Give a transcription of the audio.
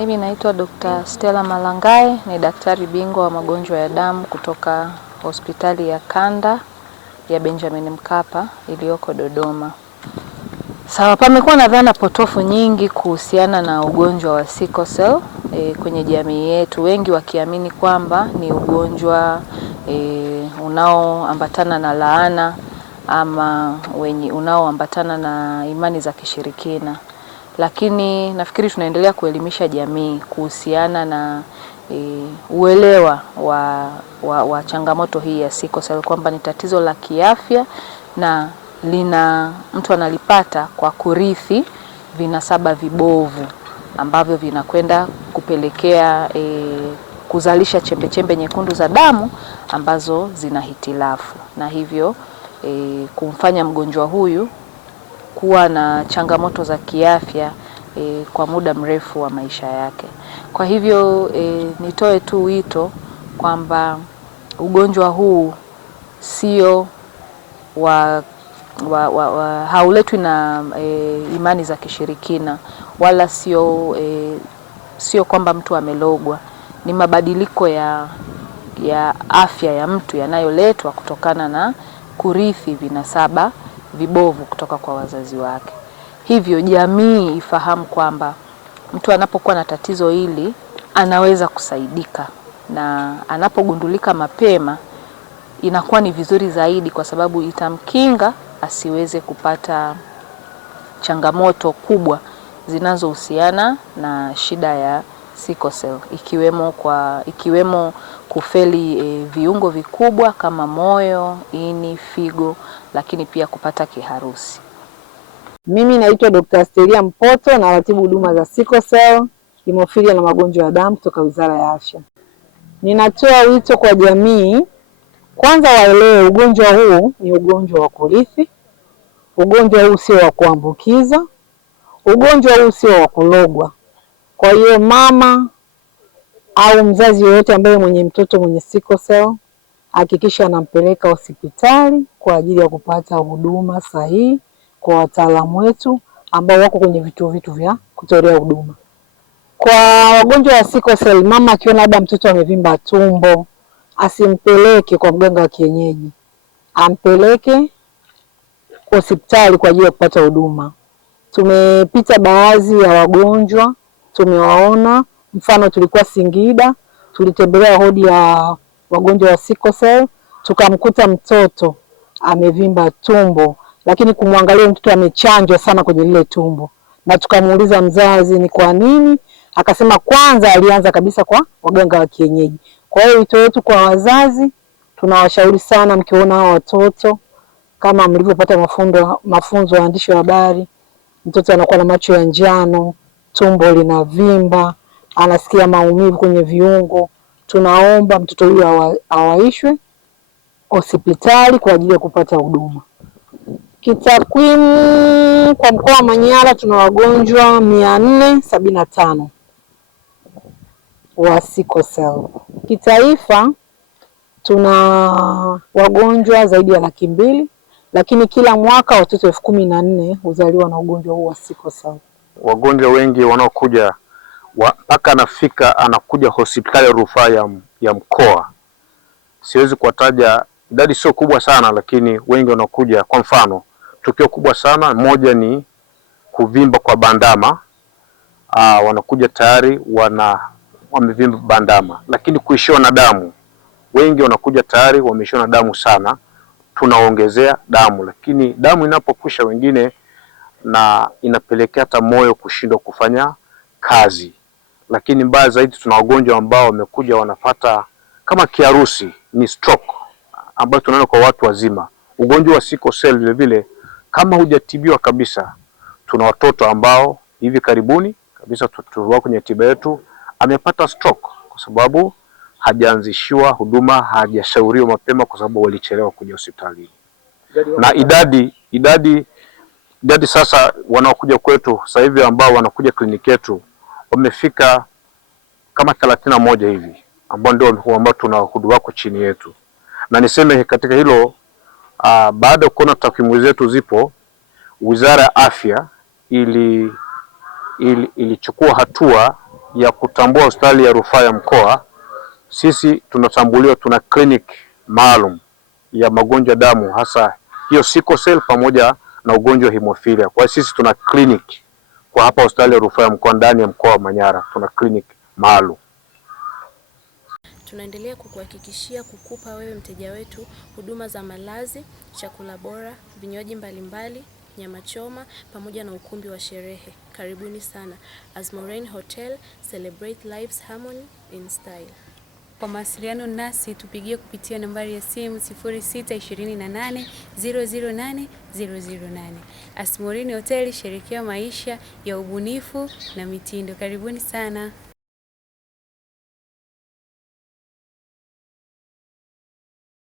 Mimi naitwa Dr. Stella Malangae, ni daktari bingwa wa magonjwa ya damu kutoka hospitali ya kanda ya Benjamin Mkapa iliyoko Dodoma. Sawa, pamekuwa na dhana potofu nyingi kuhusiana na ugonjwa wa sickle cell kwenye jamii yetu, wengi wakiamini kwamba ni ugonjwa unaoambatana na laana ama unaoambatana na imani za kishirikina. Lakini nafikiri tunaendelea kuelimisha jamii kuhusiana na uelewa wa changamoto hii ya sickle cell, kwamba ni tatizo la kiafya na mtu analipata kwa kurithi vinasaba vibovu ambavyo vinakwenda kupelekea kuzalisha chembe nyekundu za damu ambazo zina hitilafu, na hivyo kumfanya mgonjwa huyu kuwa na changamoto za kiafya kwa muda mrefu wa maisha yake. Kwa hivyo nitoe tu wito kwamba ugonjwa huu sio hauletwi na imani za kishirikina, wala sio kwamba mtu amelogwa. Ni mabadiliko ya afya ya mtu yanayoletwa kutokana na kurithi vinasaba vibovu kutoka kwa wazazi wake. Hivyo jamii ifahamu kwamba mtu anapokuwa na tatizo hili anaweza kusaidika, na anapogundulika mapema inakuwa ni vizuri zaidi, kwa sababu itamkinga asiweze kupata changamoto kubwa zinazohusiana na shida ya sickle cell, ikiwemo kufeli viungo vikubwa kama moyo, ini, figo, lakini pia kupata kiharusi. Mimi naitwa Dr. Stella Mpoto, na ratibu huduma za sickle cell, hemofilia na magonjwa ya damu kutoka Wizara ya Afya. Ninatoa wito kwa jamii, kwanza waelewe ugonjwa huu ni ugonjwa wa kurithi, ugonjwa huu sio wa kuambukiza, ugonjwa huu sio wa kulogwa. Kwa hiyo mama au mzazi yoyote ambaye mwenye mtoto mwenye sickle cell, hakikisha anampeleka hospitali kwa ajili ya kupata huduma sahihi kwa wataalamu wetu ambao wako kwenye vituo vitu vya kutolea huduma. Kwa wagonjwa wa sickle cell, mama akiona labda mtoto amevimba tumbo, asimpeleke kwa mganga wa kienyeji, ampeleke hospitali kwa ajili ya kupata huduma. Tumepita baadhi ya wagonjwa, tumewaona. Mfano, tulikuwa Singida, tulitembelea hodi ya wagonjwa wa sickle cell, tukamkuta mtoto amevimba tumbo, lakini kumwangalia mtoto amechanjwa sana kwenye lile tumbo, na tukamuuliza mzazi ni kwa nini, akasema kwanza alianza kabisa kwa waganga wa kienyeji. Kwa hiyo wito wetu kwa wazazi, tunawashauri sana, mkiona hao watoto kama mlivyopata mafunzo ya waandishi wa habari, mtoto anakuwa na macho ya njano, tumbo linavimba, anasikia maumivu kwenye viungo, tunaomba mtoto huyo awaishwe hospitali kwa ajili ya kupata huduma. Kitakwimu kwa mkoa wa Manyara tuna wagonjwa 475 wa sickle cell. Kitaifa tuna wagonjwa zaidi ya 200,000, lakini kila mwaka watoto 14,000 huzaliwa na ugonjwa huu wa sickle cell. Wagonjwa wengi wanaokuja mpaka anakuja hospitali ya rufaa ya mkoa, siwezi kuwataja, idadi sio kubwa sana, lakini wengi wanakuja. Kwa mfano, tukio kubwa sana moja ni kuvimba kwa bandama. Wanakuja tayari wamevimba bandama, lakini kuishiwa na damu. Wengi wanakuja tayari wameishiwa na damu sana, tunaongezea damu, lakini damu inapokwisha wengine na inapelekea hata moyo kushindwa kufanya kazi. Lakini mbaya zaidi, tuna wagonjwa ambao wamekuja wanapata kama kiharusi, ni stroke, ambayo tunaona kwa watu wazima. Ugonjwa wa sickle cell vile vile, kama hujatibiwa kabisa, tuna watoto ambao hivi karibuni kabisa tuliwako kwenye tiba yetu amepata stroke kwa sababu hajaanzishiwa huduma, hajashauriwa mapema kwa sababu walichelewa kuja hospitali. Na idadi sasa wanaokuja kwetu sasa hivi ambao wanakuja kliniki yetu wamefika kama 31 hivi, ambao tunahudumia wako chini yetu. Na niseme katika hilo, baada ya kuona takwimu zetu zipo, Wizara ya Afya ilichukua hatua ya kutambua hospitali ya rufaa ya mkoa, sisi tunatambuliwa, tuna clinic maalum ya magonjwa damu, hasa hiyo sickle cell pamoja na ugonjwa wa hemophilia. Kwa hiyo sisi tuna clinic kwa hapa hospitali ya rufaa ya mkoa, ndani ya mkoa wa Manyara tuna clinic maalum. Tunaendelea kukuhakikishia kukupa wewe mteja wetu huduma za malazi, chakula bora, vinywaji mbalimbali, nyama choma pamoja na ukumbi wa sherehe. Karibuni sana Azmorain Hotel, celebrate life's harmony in style. Kwa mawasiliano nasi tupigie kupitia nambari ya simu 0628 008 008. Azmorain Hotel, sherekea maisha ya ubunifu na mitindo. Karibuni sana.